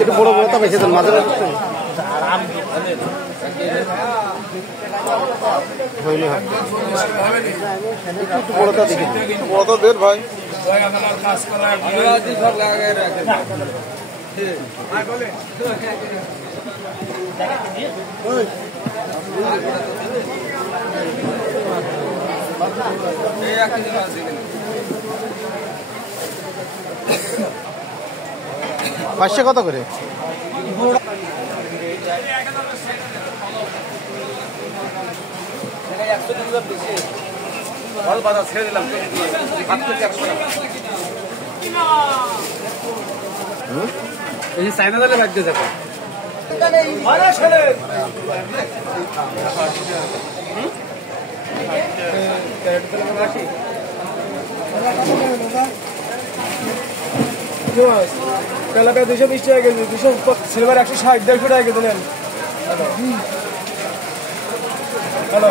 এটা বড় বড় তবে খেতেন মাঝে হইলে একটু বড়টা দেখি বড়টা দেন ভাই পাঁচশো কত করে ছেড়ে দিলাম চাইনা দালে বাদ দিয়ে যাবো তেলাপিয়া 220 টাকা কেজি, 200 সিলভার 160, 150 টাকা কেজি নেন। হ্যালো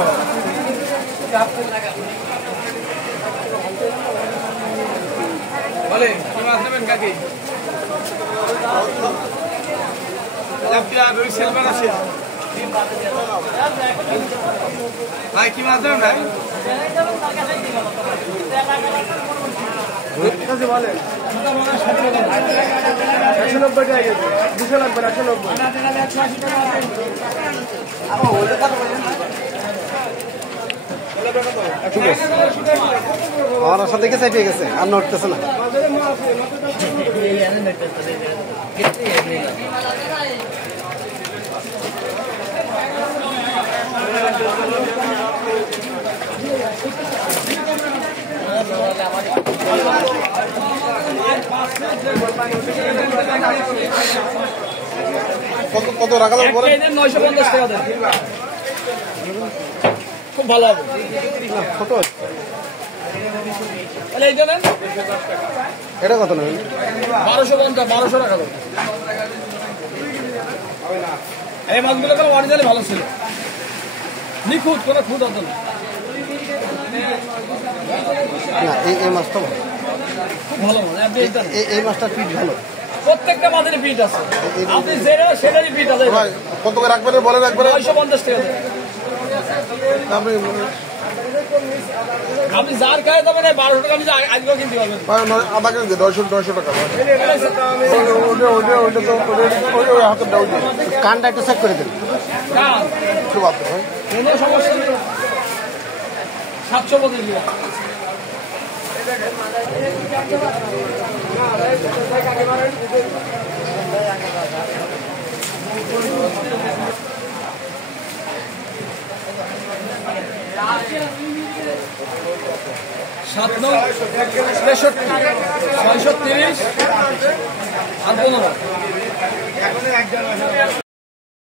বলে কি মাছ নেবেন কাকি? তেলাপিয়া রুই সিলভার আছে ভাই, কি মাছ নেবেন ভাই? বলেন 190 টাকা কেজি, 200 লাগবে 190। আমার সাথে দেখে চাই পেয়ে গেছে আর নড়তেছে না। কত রাখা যাবে? 950 টাকা দেন, খুব ভালো হবে। ছোট এইটা নেন, এটা কত নেবেন? 1250 টাকা দেন। এই মাছগুলো কোনো অরিজিনালি ভালো ছিল, নিখুঁত, কোনো খুঁত হতো না। এই মাছটা ভালো, খুব ভালো মাছ। এই মাছটার পিঠ ভালো, প্রত্যেকটা মাছের পিঠ আছে, আপনি সেটারই পিঠ আছে। কত করে রাখবেন বলেন একবার? 950 টাকা দেন। আপনি যার খায় তবে 1200 টাকা, আপনি আজকেও কিনতে পারবেন। আমাকে 900 টাকা কানটা একটু চেক করে দেন। কোনো সমস্যা নেই, 750 টাকা। সাত 9 63 630 আর 15।